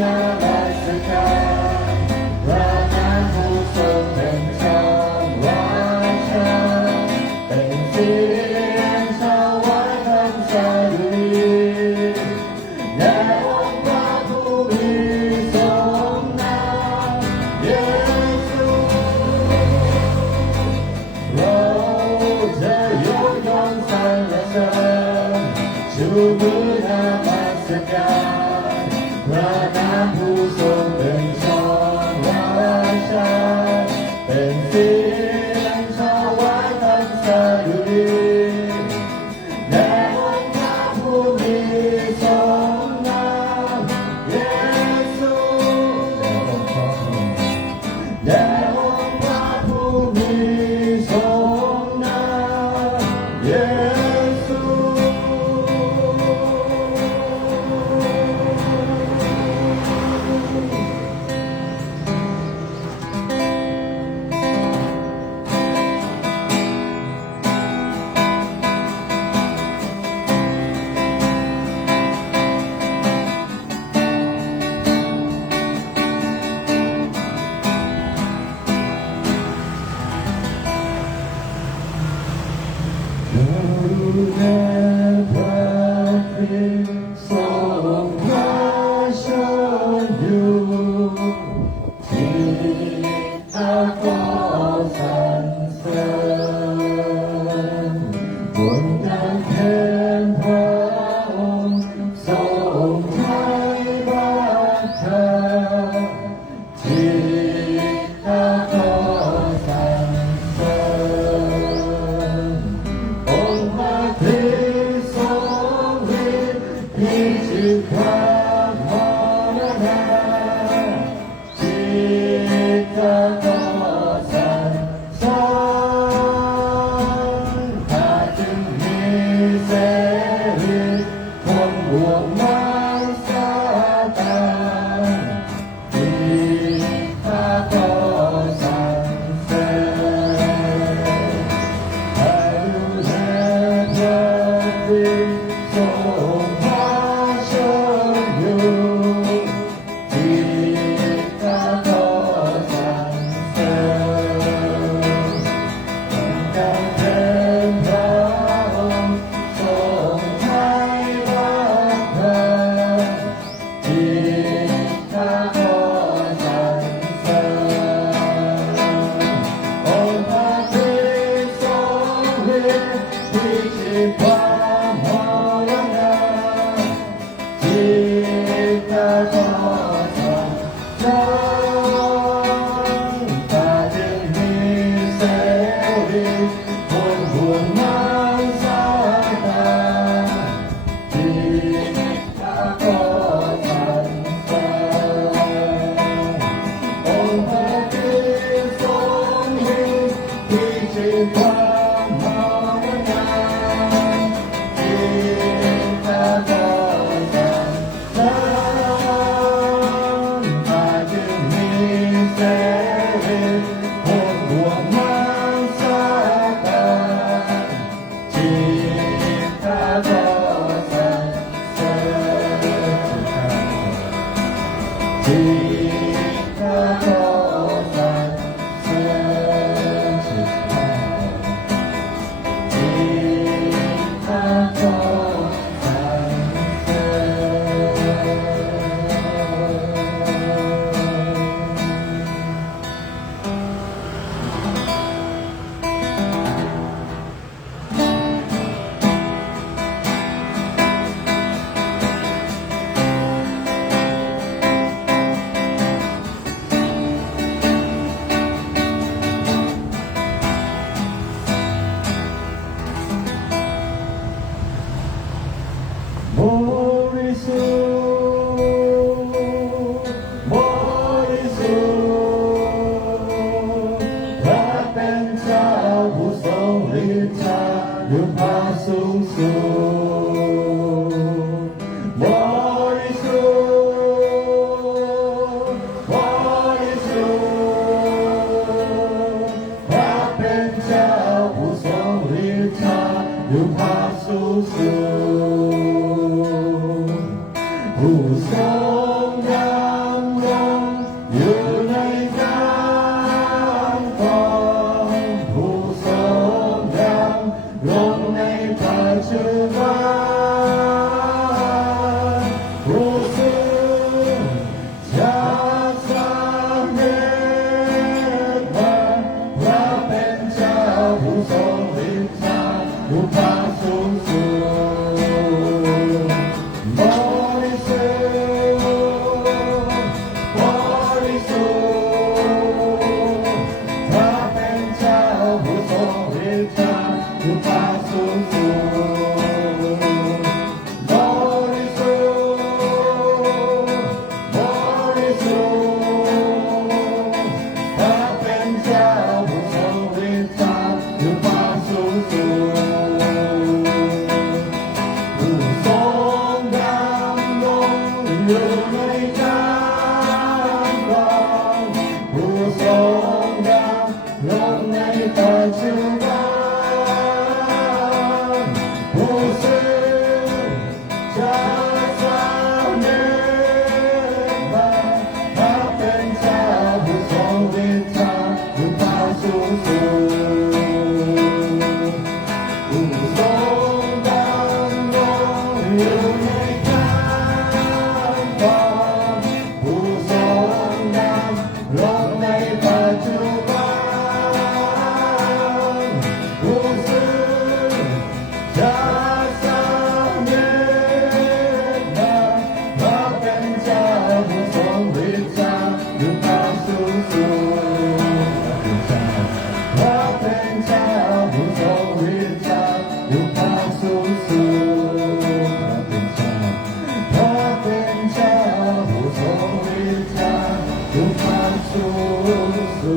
นามัสการพระนามผู้ทรงเป็นสวรรค์เป็นเสียงสวรรค์คำสดุดีแด่องค์พระผู้มีทรงนามเยซูเราจะยกย่องสรรเสริญชูมือนมัสการพระนามผู้ทรงเป็นสวรรค์เป็นเสียงสวรรค์คำสดุดีแด่องค์พระผู้มีทรงนามเยซูแด่องค์พระผู้มีทรงนามเยซู แด่พระคริสต์ทรงพระชนอยู่ที่ข้าขอสรรเสริญบนกำแพงพระองค์ทรงไถ่บาปเธอที่ข้าขอสรรเสริญองค์พระคริสต์ทรงฤทธิ์พิชิตความมรณะที่ข้าขอสรรเสริญข้าจึงมีเสรีพ้นบ่วงมารซาตานที่ข้าขอสรรเสริญ ข้าดูแลพระคริสต์ทรงพระชนอยู่ที่ข้าขอสรรเสริญกำแพงพระองค์ทรงไถ่บาปเธอที่ข้าขอสรรเสริญองค์พระคริสต์ทรงฤทธิ์พิชิตความมรณะที่ข้าขอสรรเสริญข้าจึงมีเสรีพ้นบ่วงมารซาตานที่ข้าขอสรรเสริญองค์พระคริสต์ทรงฤทธิ์พิชิตความมรณะที่ข้าขอสรรเสริญข้าจึงมีเสรีพ้นบ่วงมารซาตานที่ข้าขอสรรเสริญที่ข้าขอสรรเสริญที่ข้าขอสรรเสริญ งฤทธิ์เจ้าอยู่ตามสูงสูงพระเป็นเจ้าผู้ทรงฤทธิ์เจ้าอยู่ตามสูงสูงพระเป็นเจ้าผู้ทรงฤทธิ์เจ้าอยู่ตามสูงสู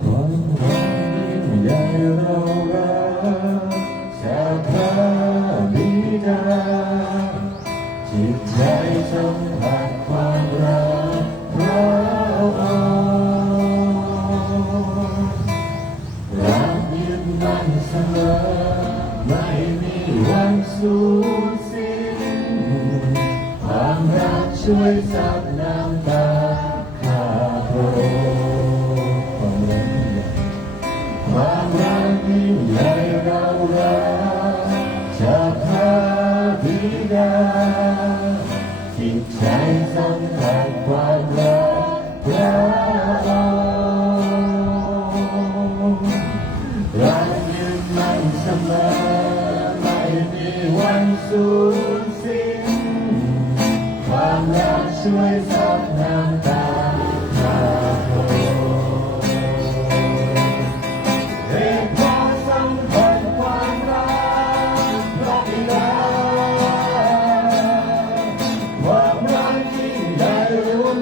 ความรักยิ่งใหญ่เรารักจากพระบิดาจิตใจสัมผัสความรักพระองค์รักยืนมั่นเสมอไม่มีวันสูญสิ้นความรักช่วยซับน้ำตาข้าพระองค์ความรักยิ่งใหญ่เรารักจากพระบิดาจิตใจสัมผัสความรักพระองค์รักยืนมั่นเสมอไม่มีวันสูญสิ้นความรักช่วยซับน้ำตาข้าพระองค์ให้พอสัมผัสความรักพระบิดาความรักยิ่งใหญ่รู้